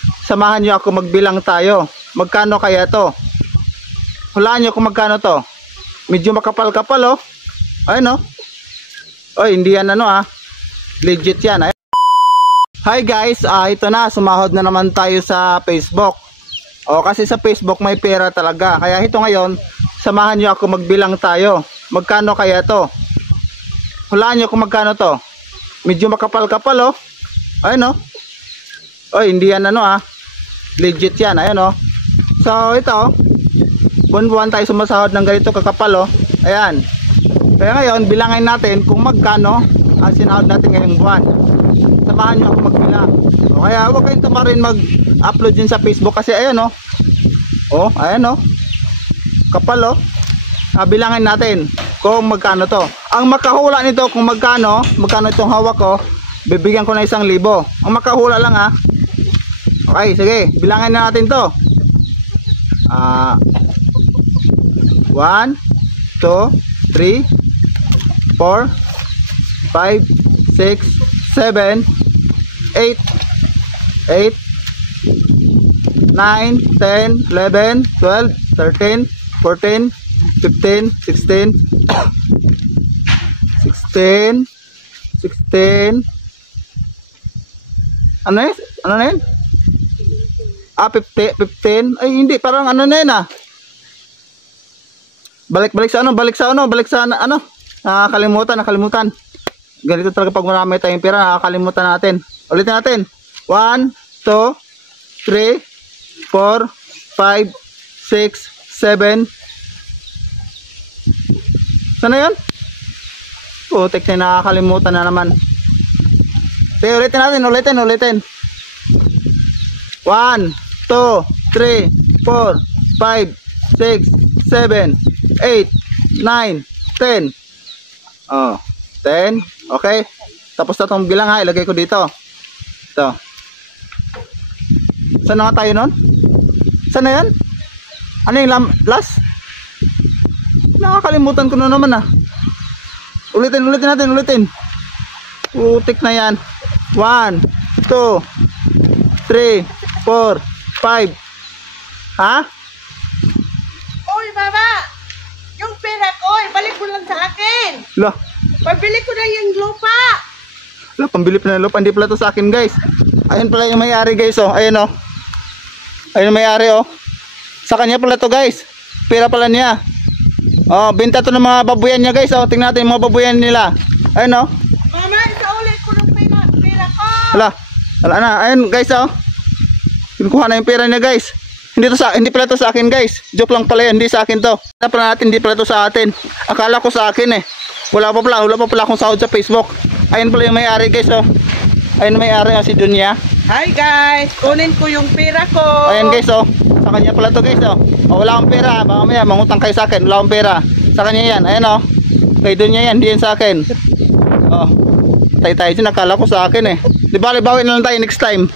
Samahan nyo ako magbilang tayo. Magkano kaya to? Hulaan nyo kung magkano to. Medyo makapal-kapal oh. Ayun oh. Oy, hindi yan ano ah. Legit yan. Ayun. Hi guys, ito na. Sumahod na naman tayo sa Facebook. Kasi sa Facebook may pera talaga. Kaya ito ngayon, samahan nyo ako magbilang tayo. Magkano kaya to? Hulaan nyo kung magkano to. Medyo makapal-kapal oh. Ayun oh. Oy, hindi yan ano ah. Legit yan. Ayun oh. So ito oh. Buwan-buwan tayo sumasahod ng ganito kakapal oh. Ayan. Kaya ngayon, bilangin natin kung magkano ang sinahod natin ngayong buwan. Samahan nyo ako magbilang. Kaya huwag kayong tamarin mag-upload yun sa Facebook kasi ayan oh. Ayan oh. Kapal oh. Bilangin natin kung magkano to. Ang makahula nito kung magkano itong hawak ko, bibigyan ko na 1,000. Ang makahula lang ah. Okay, sige. Bilangin na natin to. 1, 2, 3, 4, 5, 6, 7, 8, 9, 10, 11, 12, 13, 14, 15, 16, 16, ano na yun? 15. Ay hindi, parang ano na yun ah. Balik sa ano. Nakakalimutan. Ganito talaga pag marami tayong pera, nakakalimutan natin. Ulitin natin. 1, 2, 3, 4, 5, 6, 7. Sana yun? Putik na nakakalimutan na naman. Sige, ulitin natin. 1, 2, 3, 4, 5, 6, 7, 8, 9, 10. 10. Okay. Tapos na itong bilang ha. Ilagay ko dito. Ito. Saan na nga tayo nun? Saan na yan? Ano yung last? Nakakalimutan ko na naman ah. Ulitin natin. Putik na yan. 1, 2, 3, 4, 5. Ha? Oy, baba! Yung pera ko, balik mo lang sa akin. Lah. Pabili ko na yung lupa. Lah, pambili pa ng lupa. Hindi pala to sa akin, guys. Ayun pala yung may-ari, guys, oh. Ayun, oh. Ayun yung may-ari, oh. Sa kanya pala to, guys. Pera pala niya. Benta to ng mga babuyan niya, guys, oh. Tingnan natin yung mga babuyan nila. Ayun, oh. Mama, isa-ulit ko ng pera ko. Wala na. Ayun, guys, oh. Kinukuha na yung pera niya, guys. Hindi pala to sa akin, guys. Joke lang pala yan. Hindi sa akin to. Hindi pala to sa atin. Akala ko sa akin eh. Wala pa pala akong sahod sa Facebook. Ayun pala yung may-ari, guys, oh. Ayun may-ari, oh, si Dunya. Hi guys, kunin ko yung pera ko. Ayun, guys, oh. Sa kanya pala to, guys, oh. Wala akong pera. Baka mamaya mangutang kayo sa akin. Wala akong pera. Sa kanya yan. Ayun, oh. Kay Dunya yan. Hindi yan sa akin. Tayo dyan. Akala ko sa akin eh. Di ba, bawin na lang tayo next time.